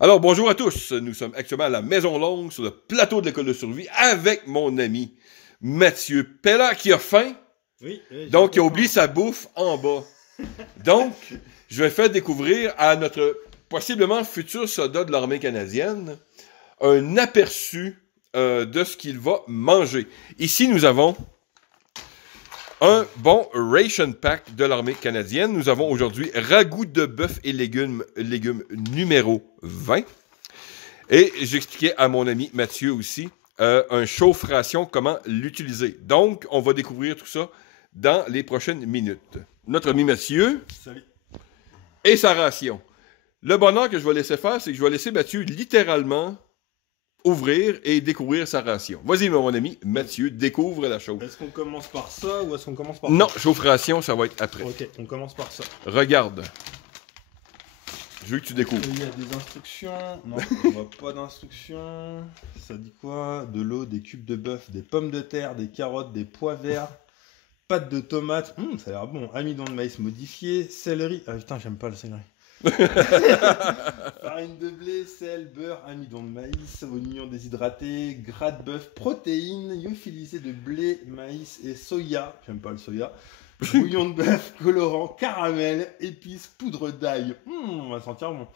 Alors, bonjour à tous. Nous sommes actuellement à la Maison Longue, sur le plateau de l'école de survie, avec mon ami Mathieu Pella, qui a faim, Oui, j'ai un donc il peu a oublié faim. sa bouffe en bas. Donc, je vais faire découvrir à notre possiblement futur soldat de l'armée canadienne un aperçu de ce qu'il va manger. Ici, nous avons un bon ration pack de l'armée canadienne. Nous avons aujourd'hui ragoût de bœuf et légumes numéro 20. Et j'expliquais à mon ami Mathieu aussi un chauffe-ration, comment l'utiliser. Donc, on va découvrir tout ça dans les prochaines minutes. Notre ami Mathieu Salut. et sa ration. Le bonheur que je vais laisser faire, c'est que je vais laisser Mathieu littéralement ouvrir et découvrir sa ration. Vas-y, mon ami Mathieu, découvre la chose. Est-ce qu'on commence par ça ou est-ce qu'on commence par Non, ça? chauffe-ration, ça va être après. Ok, on commence par ça. Regarde. Je veux que tu découvres. Il y a des instructions. Non, on voit pas d'instructions. Ça dit quoi? De l'eau, des cubes de bœuf, des pommes de terre, des carottes, des pois verts, pâte de tomate. Ça a l'air bon. Amidon de maïs modifié, céleri. Ah putain, j'aime pas le céleri. Farine de blé, sel, beurre, amidon de maïs, oignons déshydratés, gras de bœuf, protéines, lyophilisé de blé, maïs et soya. J'aime pas le soya. Bouillon de bœuf, colorant, caramel, épices, poudre d'ail. On va sentir bon.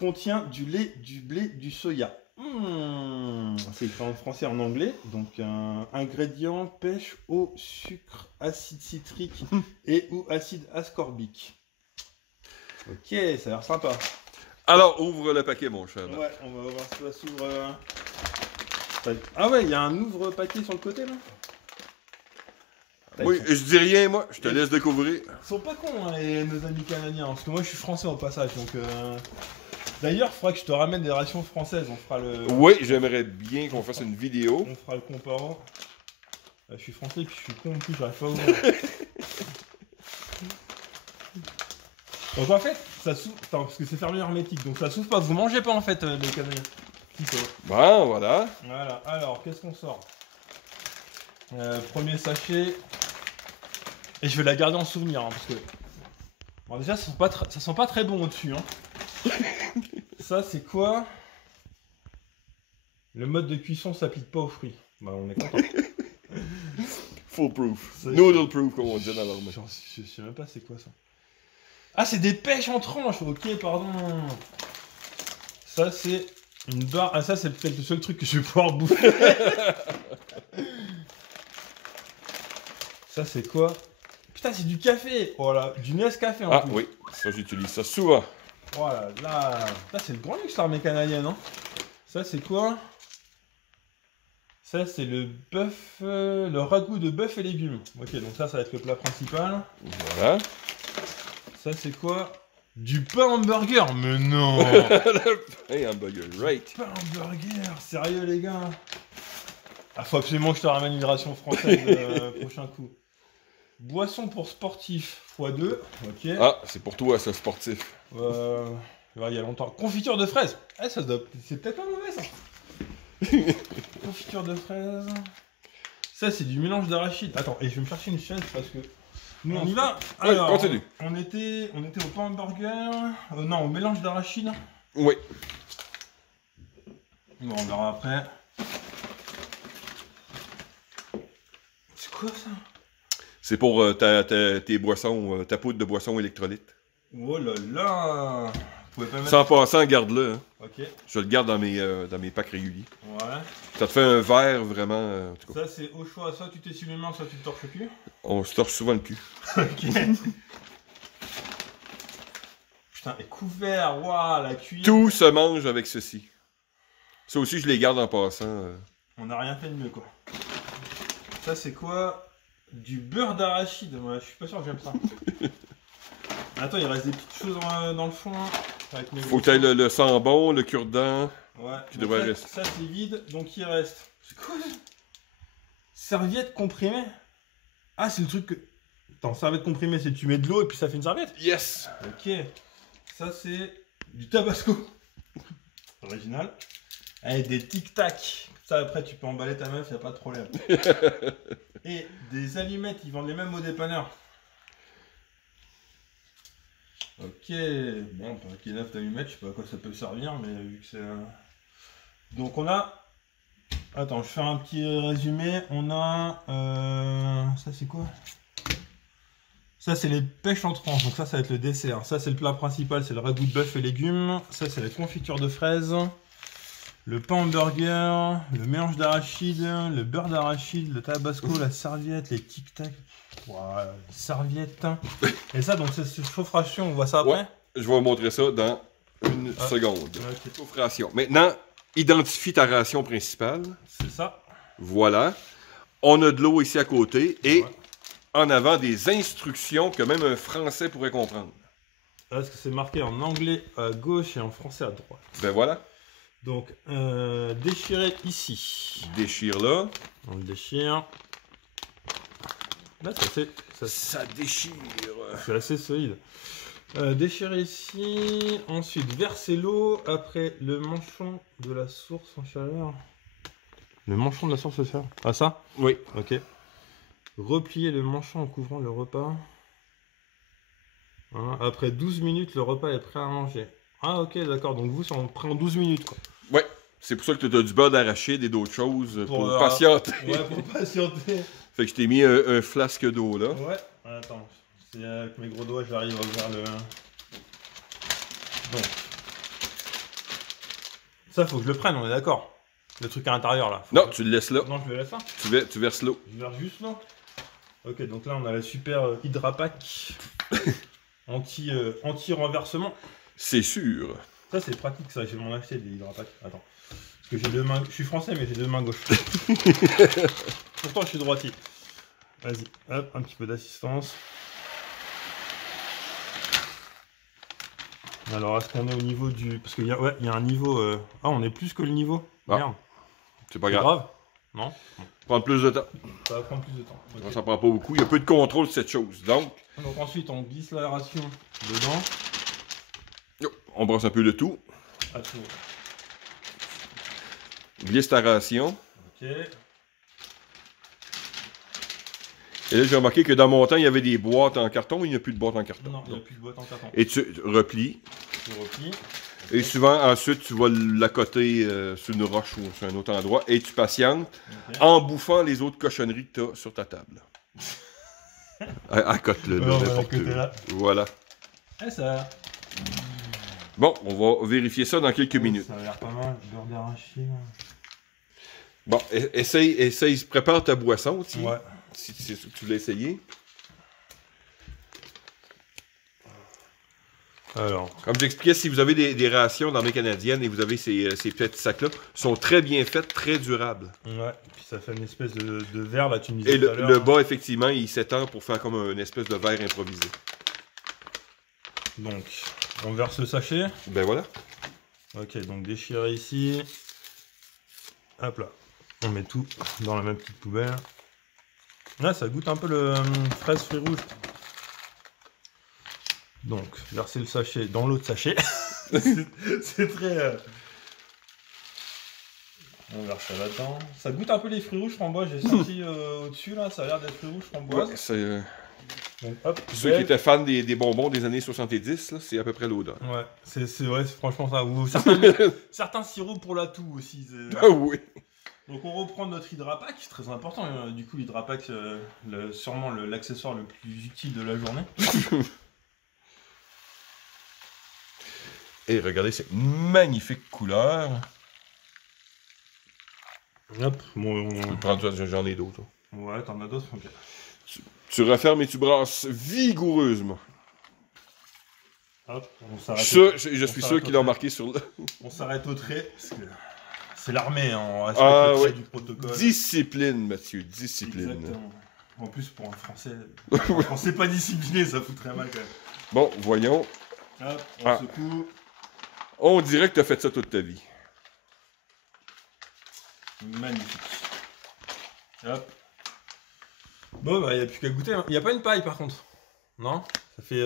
Contient du lait, du blé, du soya. C'est écrit en français et en anglais. Donc, ingrédients pêche, eau, sucre, acide citrique et ou acide ascorbique. Ok, ça a l'air sympa. Alors, ouvre le paquet, mon cher. Ouais, on va voir si ça s'ouvre. Ah ouais, il y a un ouvre-paquet sur le côté là. Oui, je dis rien, moi. Je te laisse découvrir. Ils sont pas cons, hein, nos amis canadiens, parce que moi je suis français au passage, donc... D'ailleurs, il faudra que je te ramène des rations françaises, on fera le... Oui, j'aimerais bien qu'on fasse une vidéo. On fera le comparant. Je suis français, puis je suis con en plus, j'arrive pas à ouvrir. Donc en fait, ça s'ouvre... Attends, parce que c'est fermé hermétique, donc ça s'ouvre pas, vous mangez pas en fait, les canadiens. Bon, voilà. Voilà, alors, qu'est-ce qu'on sort? Premier sachet... Et je vais la garder en souvenir, hein, parce que... Bon, déjà, ça sent pas très bon au-dessus, hein. Ça, c'est quoi? Le mode de cuisson s'applique pas aux fruits. Bah, on est content. Full-proof. Ça, Noodle proof, comme on dit dans l'armée. Je sais même pas c'est quoi ça. Ah, c'est des pêches en tranches. Ok, pardon. Ça, c'est une barre. Ah, ça, c'est peut-être le seul truc que je vais pouvoir bouffer. Ça, c'est quoi? Putain, c'est du café. Voilà, du Nescafé en Ah plus. oui, ça j'utilise ça souvent. Voilà, là. Ça, c'est le grand luxe, l'armée canadienne, hein. Ça, c'est quoi? Ça, c'est le bœuf, le ragoût de bœuf et légumes. Ok, donc ça va être le plat principal. Voilà. Ça, c'est quoi? Du pain hamburger. Mais non. Hey, hamburger, right. Pain hamburger. Sérieux, les gars? Ah, faut absolument que je te ramène une ration française prochain coup. Boisson pour sportif x2. Ok. Ah, c'est pour toi, ça, sportif. Il y a longtemps. Confiture de fraises. Ah, ça doit... C'est peut-être pas mauvais, ça. Confiture de fraises. Ça, c'est du mélange d'arachide. Attends, et je vais me chercher une chaise parce que... Nous, on y va. Ouais, Alors, continue. on était au pain hamburger. Non, au mélange d'arachide. Oui. Bon, on verra après. C'est quoi ça? C'est pour tes boissons, ta poudre de boisson électrolyte. Oh là là! Vous pouvez pas mettre... Sans passant, garde-le. Hein. Ok, Je le garde dans mes packs réguliers. ouais. Ça te fait un verre vraiment. En tout cas, Ça, c'est au choix. Soit tu t'essuies les mains, soit tu te torches le cul. on se torche souvent le cul. Ok. Putain, et couvert, waouh, la cuillère. Tout se mange avec ceci. Ça aussi, je les garde en passant. On n'a rien fait de mieux, quoi. Ça, c'est quoi? Du beurre d'arachide. Ouais, je suis pas sûr que j'aime ça. Attends, il reste des petites choses dans le fond. Hein, avec mes Faut que tu ailles le sambon, le cure-dent. Ouais, Qui donc devrait rester. ça c'est vide, donc il reste. C'est quoi? Serviette comprimée? Ah, c'est le truc que. Attends, serviette comprimée, c'est tu mets de l'eau et puis ça fait une serviette? Yes! Ok. Ça, c'est du tabasco. Original. Avec des tic-tac. Ça, après, tu peux emballer ta meuf, y a pas de problème. Et des allumettes, ils vendent les mêmes au dépanneur. Ok. Bon, paquet 9 d'allumettes, je sais pas à quoi ça peut servir, mais vu que c'est... Donc on a... Attends, je fais un petit résumé. On a... Ça c'est quoi? Ça c'est les pêches en tranches, donc ça va être le dessert. Ça c'est le plat principal, c'est le ragoût de bœuf et légumes. Ça c'est la confiture de fraises. Le pain hamburger, le mélange d'arachide, le beurre d'arachide, le tabasco, la serviette, les tic-tac. Wow, serviette. Et ça, donc c'est chauffe-ration, on voit ça après? Ouais, je vais vous montrer ça dans une seconde. Okay. Chauffe-ration. Maintenant, identifie ta ration principale. C'est ça. Voilà. On a de l'eau ici à côté et Ouais. en avant des instructions que même un Français pourrait comprendre. Est-ce que c'est marqué en anglais à gauche et en français à droite? Ben voilà. Donc, déchirer ici. Déchire là. On le déchire. Là, Ça déchire. c'est assez solide. Déchirer ici. Ensuite, verser l'eau après le manchon de la source en chaleur. Le manchon de la source en chaleur. Ah, ça? Oui. Ok. Replier le manchon en couvrant le repas. Voilà. Après 12 minutes, le repas est prêt à manger. Ah, ok, d'accord. Donc, vous, ça en prend 12 minutes, quoi. Ouais. C'est pour ça que tu as du beurre d'arachide et d'autres choses pour Pour, patienter. Ouais, pour patienter. Fait que je t'ai mis un flasque d'eau là. Ouais, attends, c'est avec mes gros doigts, j'arrive à ouvrir le... Bon. Ça, faut que je le prenne, on est d'accord. Le truc à l'intérieur, là. Non, tu le laisses là. Non, je le laisse là. Tu verses l'eau. Je verse juste là. Ok, donc là, on a la super Hydrapack anti-renversement. C'est sûr. Ça, c'est pratique, ça. Je vais m'en acheter des Hydrapack. Attends. Parce que j'ai deux mains... Je suis français, mais j'ai deux mains gauches. Pourtant, je suis droitier. Vas-y, hop, un petit peu d'assistance. Alors, est-ce qu'on est au niveau du... Parce qu'il y a, ouais, il y a un niveau... Ah, on est plus que le niveau. Ah, Merde. c'est pas C'est grave. grave. Non. Prendre plus de temps. Ça va prendre plus de temps. Ok. Ça prend pas beaucoup. Il y a peu de contrôle sur cette chose. Donc, Ensuite, on glisse la ration dedans. on brosse un peu le tout. À tout. Glisse ta ration. Ok. Et là, j'ai remarqué que dans mon temps, il y avait des boîtes en carton, mais il n'y a plus de boîtes en carton. Non, il n'y a plus de boîte en carton. Et tu replies. Je replie. Et souvent, ensuite, tu vas l'accoter sur une roche ou sur un autre endroit. Et tu patientes Ok. en bouffant les autres cochonneries que tu as sur ta table. Accote-le, Alors, on va n'importe accoter où. là. Voilà. Eh, ça... Bon, on va vérifier ça dans quelques minutes. Ça a l'air pas mal. Beurre d'arachide. Bon, essaye, prépare ta boisson aussi. Ouais. Si tu l'as essayé. Alors. Comme j'expliquais, si vous avez des rations dans l'armée canadienne et vous avez ces petits sacs-là, sont très bien faits, très durables. Ouais. Puis ça fait une espèce de verre, là, tu me Et disais tout à l'heure. le bas, effectivement, il s'étend pour faire comme une espèce de verre improvisé. Donc, on verse le sachet. Ben voilà. Ok, donc déchirer ici. Hop là. On met tout dans la même petite poubelle. Là, ça goûte un peu le fraise fruits rouges. Donc, verser le sachet dans l'autre sachet. C'est très... On verse ça là-dedans. Ça goûte un peu les fruits rouges framboises. J'ai senti au-dessus, là, ça a l'air d'être fruits rouges framboises. Ouais, c'est, Donc, hop, ceux qui étaient fans des bonbons des années 70, là, c'est à peu près l'odeur. Ouais, c'est franchement ça. Ou certains sirops pour la toux aussi. Ah oui. Donc on reprend notre Hydrapack, c'est très important. Du coup, l'Hydrapack, sûrement l'accessoire le plus utile de la journée. Et regardez cette magnifique couleur. Hop, bon, Tu peux prendre ça, j'en ai d'autres. ouais, t'en as d'autres. Ok. Tu refermes et tu brasses vigoureusement. Hop, on s'arrête. Ça, je suis sûr qu'ils l'ont marqué sur le... On s'arrête au trait, parce que c'est l'armée, hein, on respecte Ah, le trait ouais. du protocole. Discipline, Mathieu, discipline. Exactement. En plus, pour un Français pas discipliné, ça fout très mal quand même. Bon, voyons. Hop, on secoue. On dirait que tu as fait ça toute ta vie. Magnifique. Hop. Bon, bah, il n'y a plus qu'à goûter. Il n'y a pas une paille par contre. Non? Ça fait.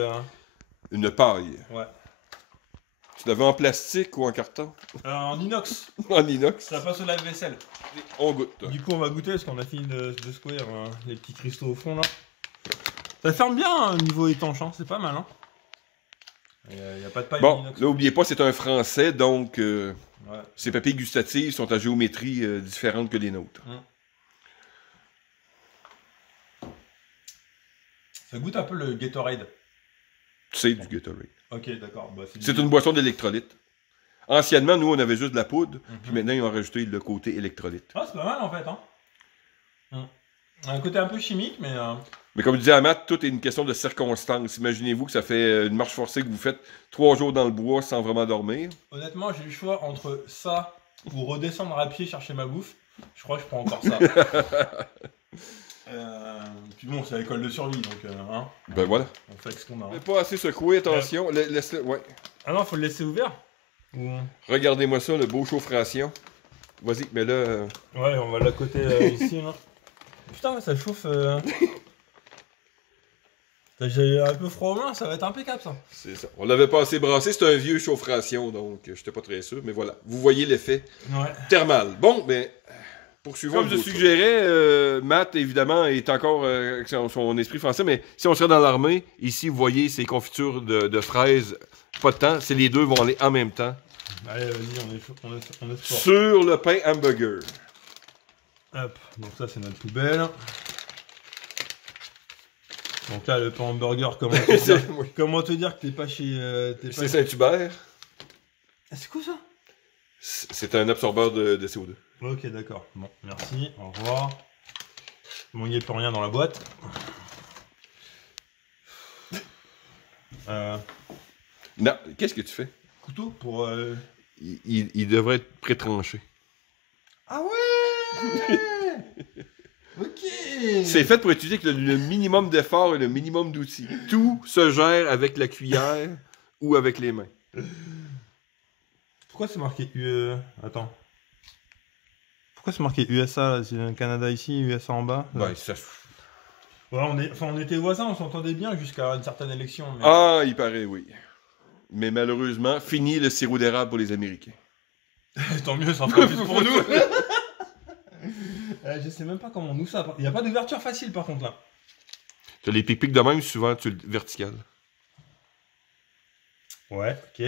Une paille. Ouais. Tu l'avais en plastique ou en carton? En inox. En inox. Ça passe au lave-vaisselle. On goûte. Du coup, on va goûter parce qu'on a fini de secouer les petits cristaux au fond là. Ça ferme bien au niveau étanche, hein. C'est pas mal. Hein. Il n'y a pas de paille Bon, inox. là, n'oubliez pas, c'est un Français, donc Ouais. ses papilles gustatives sont à géométrie différente que les nôtres. Ça goûte un peu le Gatorade. C'est du Gatorade. Ok, d'accord. Bah, C'est une boisson d'électrolyte. Anciennement, nous, on avait juste de la poudre, puis maintenant, ils ont rajouté le côté électrolyte. Ah, c'est pas mal en fait. Un côté un peu chimique, mais. Mais comme disait Amat, tout est une question de circonstance. Imaginez-vous que ça fait une marche forcée que vous faites 3 jours dans le bois sans vraiment dormir. Honnêtement, j'ai eu le choix entre ça ou redescendre à pied chercher ma bouffe. Je crois que je prends encore ça. Puis bon, c'est l'école de survie, donc Ben voilà. on fait avec ce qu'on a. Mais pas assez secoué, attention. Laisse-le, ouais. Ah non, faut le laisser ouvert. Regardez-moi ça, le beau chauffe-ration. Vas-y, mais là... Ouais, on va l'accoter ici. Là. Putain, ça chauffe. J'ai un peu froid aux mains, ça va être impeccable ça. C'est ça. On l'avait pas assez brassé, c'est un vieux chauffe-ration, donc j'étais pas très sûr, mais voilà. Vous voyez l'effet thermal. Bon, ben, poursuivons. Comme je suggérais, Matt, évidemment, est encore avec son esprit français, mais si on serait dans l'armée, ici, vous voyez ces confitures de fraises, pas de temps, c'est les deux vont aller en même temps. Allez, vas-y, on est fort. Sur le pain hamburger. Hop, donc ça c'est notre poubelle. Donc là, le pain hamburger, comment te dire que t'es pas chez... C'est Saint-Hubert. Ah, c'est quoi ça? C'est un absorbeur de CO2. Ok, d'accord. Bon, merci, au revoir. Bon, il n'y a plus rien dans la boîte. Non, qu'est-ce que tu fais? Couteau pour... Il devrait être pré-tranché. Ah ouais. Ok. C'est fait pour utiliser avec le minimum d'effort et le minimum d'outils. Tout se gère avec la cuillère ou avec les mains. Pourquoi c'est marqué Attends. Pourquoi c'est marqué USA là? C'est le Canada ici, USA en bas. Ouais, ça... Ouais, on était voisins, on s'entendait bien jusqu'à une certaine élection. Mais... Ah, il paraît, oui. Mais malheureusement, fini le sirop d'érable pour les Américains. Tant mieux, ça en fera plus pour nous. Je sais même pas comment nous ça. Il n'y a pas d'ouverture facile par contre là. T'as les pics de même, souvent tu le vertical. Ouais, ok.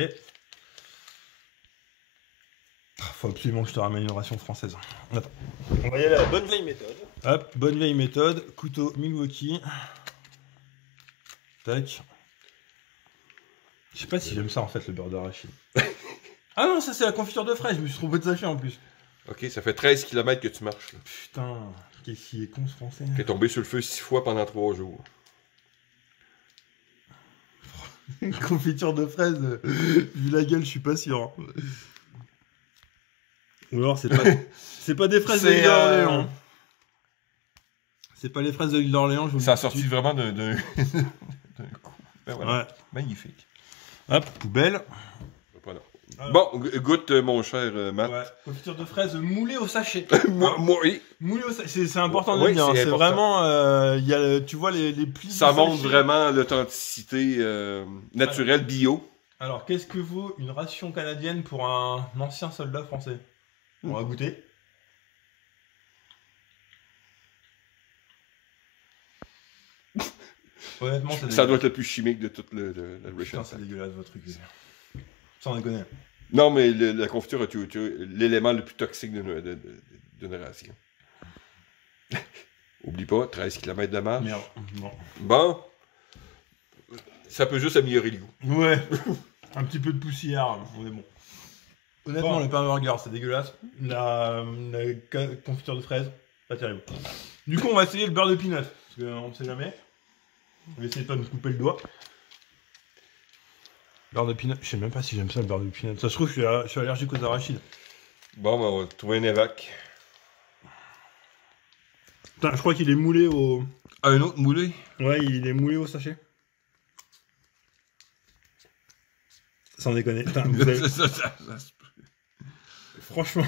Faut absolument que je te ramène une ration française. Attends. On va y aller à la bonne vieille méthode. Hop, bonne vieille méthode. Couteau Milwaukee. Tac. Je sais pas si j'aime ça en fait le beurre d'arachide. Ah non, ça c'est la confiture de fraises, je me suis trompé de sachet en plus. Ok, ça fait 13 km que tu marches. Là. Putain, qu'est-ce qui est con ce français. T'es tombé sur le feu 6 fois pendant 3 jours. Une confiture de fraises, vu la gueule, je suis pas sûr. Ou alors c'est pas des fraises de l'île d'Orléans. C'est pas les fraises de l'île d'Orléans. Ça a sorti vraiment d'un coup. Ben voilà. Ouais. Magnifique. Hop, poubelle. Voilà. Bon, goûte mon cher Matt. Ouais. Confiture de fraises moulée au sachet. Oui. Moulée au sachet, c'est important de le dire. C'est vraiment, tu vois les plis. Ça montre vraiment l'authenticité naturelle, bio. Alors, qu'est-ce que vaut une ration canadienne pour un ancien soldat français? On va goûter. Honnêtement, ça doit être le plus chimique de toute la Putain, c'est dégueulasse votre truc. Sans déconner. Non, mais la confiture a l'élément le plus toxique d'une ration. Oublie pas, 13 km de marche. Merde. Bon. Ça peut juste améliorer le goût. Ouais. Un petit peu de poussière, on est bon. Honnêtement, le pain burger, c'est dégueulasse. La confiture de fraises, pas terrible. Du coup, on va essayer le beurre de peanut. Parce qu'on ne sait jamais. On va essayer de pas me couper le doigt. Beurre de peanut, je sais même pas si j'aime ça le beurre de peanut. Ça se trouve, je suis allergique aux arachides. Bon, ben, on va trouver un évac. Putain, je crois qu'il est moulé au... Un autre moulé? Ouais, il est moulé au sachet. Sans déconner. Putain, vous avez... Franchement.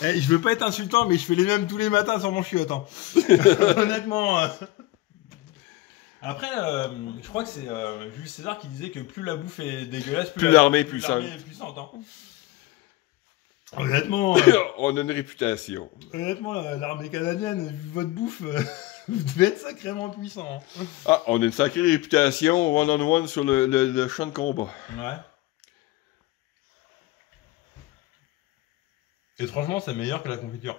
Hey, je veux pas être insultant, mais je fais les mêmes tous les matins sur mon chiotte. Hein. Honnêtement. Après, je crois que c'est Jules César qui disait que plus la bouffe est dégueulasse, plus l'armée est puissante. Hein. Honnêtement. On a une réputation. Honnêtement, l'armée canadienne, vu votre bouffe. Vous devez être sacrément puissant. Hein. Ah, on a une sacrée réputation one-on-one sur le champ de combat. Ouais. Et franchement, c'est meilleur que la confiture.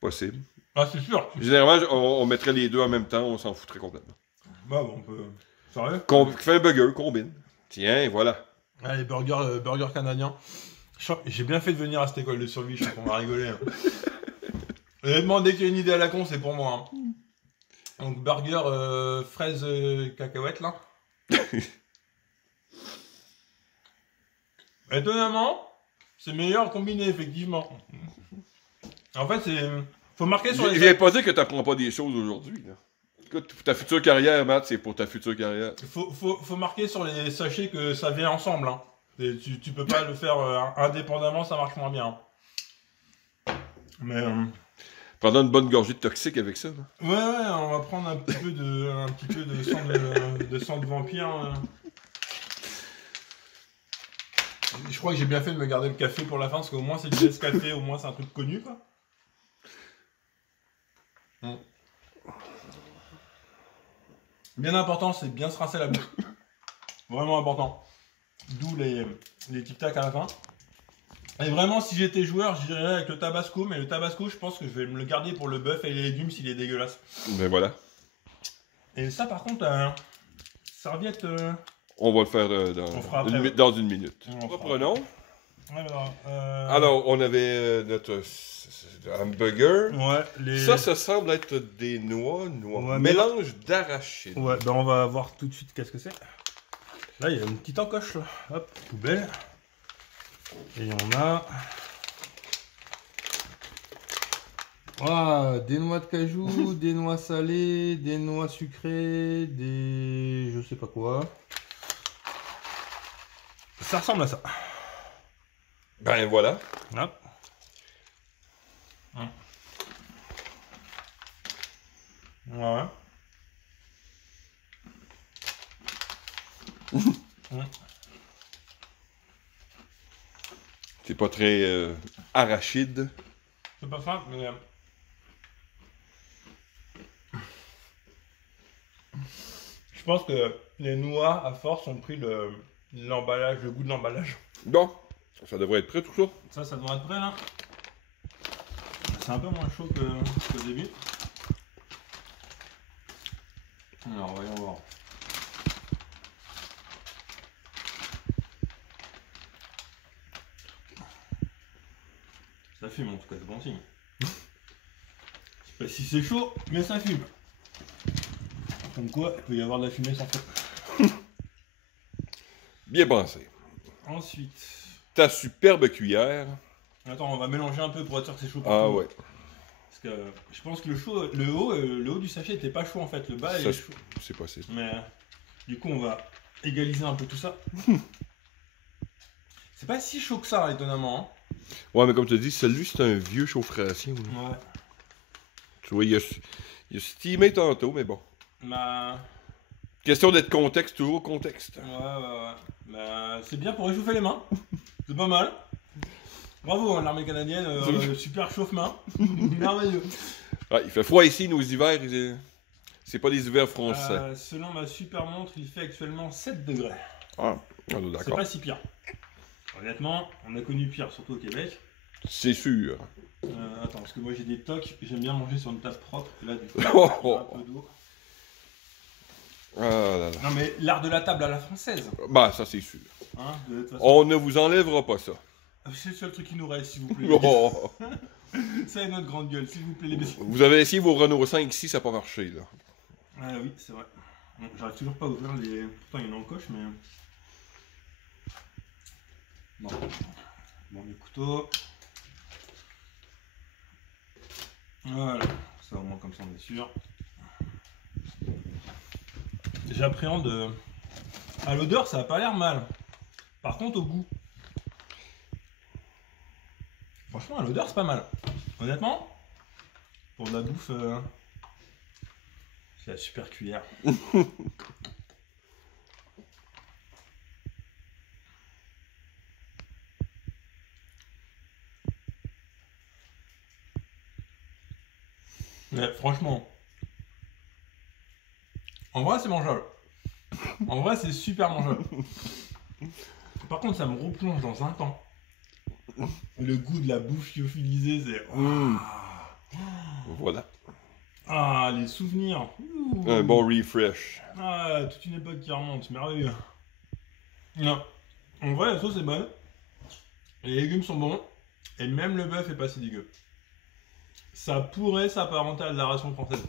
Possible. Ah, c'est sûr. Généralement, on mettrait les deux en même temps, on s'en foutrait complètement. Bah, bon, on peut. Sérieux? Fais un burger, combine. Tiens, voilà. Allez, burger canadien. J'ai bien fait de venir à cette école de survie, je crois qu'on va rigoler. Hein. Honnêtement, dès qu'il y a une idée à la con, c'est pour moi. Hein. Donc, burger fraise cacahuète, là. Étonnamment, c'est meilleur combiné, effectivement. En fait, c'est. Faut marquer sur les. Je viens pas dire que t'apprends pas des choses aujourd'hui. Là. Écoute, ta future carrière, Matt, c'est pour ta future carrière. Faut marquer sur les sachets que ça vient ensemble. Hein. Tu peux pas le faire indépendamment, ça marche moins bien. Mais. Pendant une bonne gorgée de toxique avec ça. Là. Ouais, on va prendre un petit peu de sang de vampire. Je crois que j'ai bien fait de me garder le café pour la fin, parce qu'au moins c'est du Nescafé, au moins c'est un truc connu, quoi. Bien important, c'est bien se rincer la bouche. Vraiment important. D'où les tic-tac à la fin. Et vraiment, si j'étais joueur, j'irais avec le tabasco, mais le tabasco, je pense que je vais me le garder pour le bœuf et les légumes s'il est dégueulasse. Ben voilà. Et ça, par contre, serviette... On va le faire dans une minute. Reprenons. Alors, on avait notre hamburger. Ouais, ça semble être des noix. Ouais, mélange d'arachide. Ouais, ben on va voir tout de suite qu'est-ce que c'est. Là, il y a une petite encoche, là. Hop, poubelle. Et on a... Ah, des noix de cajou, des noix salées, des noix sucrées, des... je sais pas quoi. Ça ressemble à ça. Ben voilà. Hop. Ouais. C'est pas très arachide. C'est pas ça, mais... Je pense que les noix, à force, ont pris l'emballage, le goût de l'emballage. Bon, ça devrait être prêt tout ça. Ça devrait être prêt là. C'est un peu moins chaud qu'au début. Alors, voyons voir. Ça fume en tout cas, c'est bon signe. Je sais pas si c'est chaud, mais ça fume. Comme quoi, il peut y avoir de la fumée sans feu. Bien pensé. Ensuite... Ta superbe cuillère. Attends, on va mélanger un peu pour être sûr que c'est chaud partout. Ah ouais. Parce que je pense que le haut du sachet était pas chaud en fait, le bas est chaud. C'est possible. Mais du coup, on va égaliser un peu tout ça. C'est pas si chaud que ça, étonnamment. Hein. Ouais, mais comme tu dis, celui c'est un vieux chauffe-ration. Ouais. Tu vois, il a steamé tantôt, mais bon. Bah... Question d'être contexte, toujours contexte. Ouais. Bah, c'est bien pour réchauffer les mains. C'est pas mal. Bravo, hein, l'armée canadienne, super chauffe-main. Merveilleux. Ouais, il fait froid ici, nos hivers, c'est pas des hivers français. Selon ma super montre, il fait actuellement 7 degrés. Ah, d'accord. C'est pas si pire. Honnêtement, on a connu pire, surtout au Québec. C'est sûr. Attends, parce que moi j'ai des tocs, j'aime bien manger sur une table propre. Là, du coup, un peu d'eau. Ah là là. Non mais l'art de la table à la française. Bah ça c'est sûr. Hein, de toute façon. On ne vous enlèvera pas ça. C'est le seul truc qui nous reste, s'il vous plaît. Oh. Ça est notre grande gueule, s'il vous plaît les messieurs. Vous avez essayé vos Renault 5 ici, ça n'a pas marché là. Ah oui, c'est vrai. Bon, j'arrive toujours pas à ouvrir les... Pourtant il y en a en coche, mais... Bon, le couteau. Voilà, ça au moins comme ça on est sûr. J'appréhende... À l'odeur ça a pas l'air mal. Par contre au goût... Franchement à l'odeur c'est pas mal. Honnêtement, pour de la bouffe... C'est la super cuillère. Mais franchement, En vrai, c'est mangeable. En vrai, c'est super mangeable. Par contre, ça me replonge dans un temps. Le goût de la bouffe lyophilisée, c'est... Mmh. Voilà. Ah, les souvenirs. Ouh. Un bon refresh. Ah, toute une époque qui remonte, c'est merveilleux. Non. En vrai, la sauce est bonne. Les légumes sont bons. Et même le bœuf est pas si dégueu. Ça pourrait s'apparenter à de la ration française.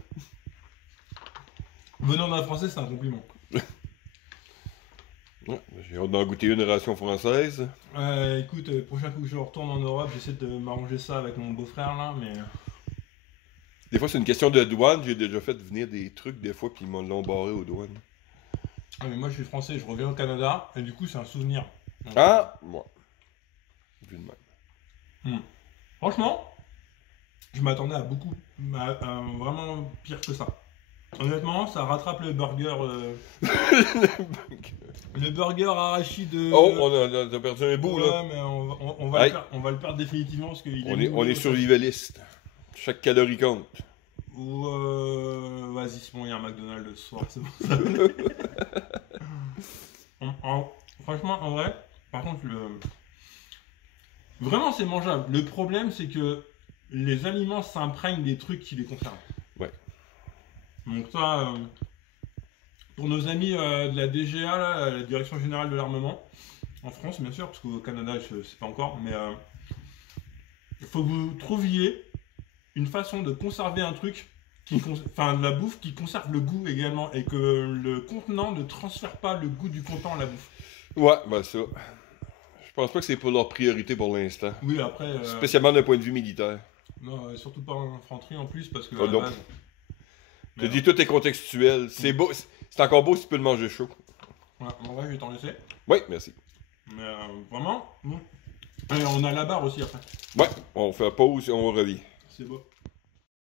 Venant d'un français, c'est un compliment. Ouais, j'ai hâte d'en goûter une ration française. Écoute, prochain coup que je retourne en Europe, j'essaie de m'arranger ça avec mon beau-frère là, mais... Des fois, c'est une question de douane. J'ai déjà fait venir des trucs, des fois, puis ils m'en l'ont barré aux douanes. Ah, mais moi je suis français, je reviens au Canada, et du coup c'est un souvenir. Donc, Ah, moi. Vu de même. Franchement, je m'attendais à beaucoup, à vraiment pire que ça. Honnêtement, ça rattrape le burger. Le burger arachide. Oh, on a perdu un bout, ouais, là. mais on va on va le perdre définitivement parce qu'il On est survivaliste. Chaque calorie compte. Ou vas-y, c'est bon, il y a un McDonald's le soir, c'est bon ça. Franchement, en vrai, par contre, vraiment c'est mangeable. Le problème, c'est que les aliments s'imprègnent des trucs qui les concernent. Ouais. Donc ça, pour nos amis de la DGA, là, la Direction Générale de l'Armement, en France bien sûr, parce qu'au Canada je sais pas encore, mais il faut que vous trouviez une façon de conserver un truc, enfin de la bouffe qui conserve le goût également, et que le contenant ne transfère pas le goût du contenant à la bouffe. Ouais, ben ça. Je pense pas que c'est pour leur priorité pour l'instant. Oui, après... Spécialement d'un point de vue militaire. Non, surtout pas en infanterie en plus, parce que... Oh, à la non. base... Je te dis, tout est contextuel. C'est beau. C'est encore beau si tu peux le manger chaud. Ouais, en vrai, je vais t'en laisser. Oui, merci. Mais vraiment, bon. Et on a la barre aussi après. Ouais, on fait pause et on revient. C'est beau.